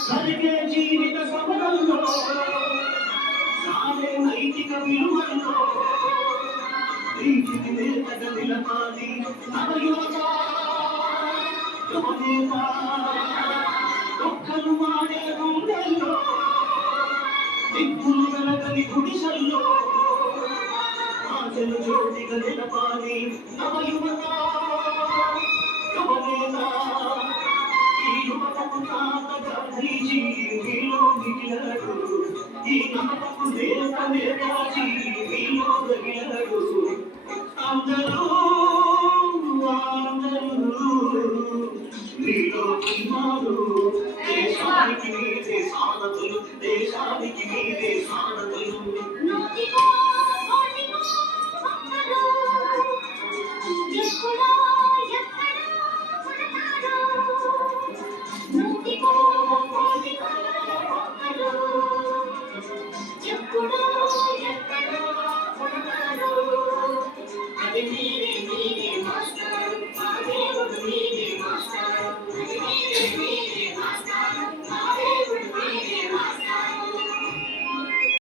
సరిగే జీవిత సమరంలో సాగే నైతిక విలువల్లో నీతికి నేతగ నిలపాలి నవయువత యువనేత ఒక్కరు వాడే గుండెల్లో దిక్కులు వెలగని గుడిసెల్లో ఆశలు జ్యోతిగా నిలపాలి నవయువత యువనేత ఈ యువతకు తాతగా మీలో మిగిలడు ఈ నమ్మకు దేశ నేతాజీ మీలో మిగిలడు అందరూ మీలో ఉన్నారు దేశానికి మీదే సాధతులు దేశానికి మీదే సాధతులు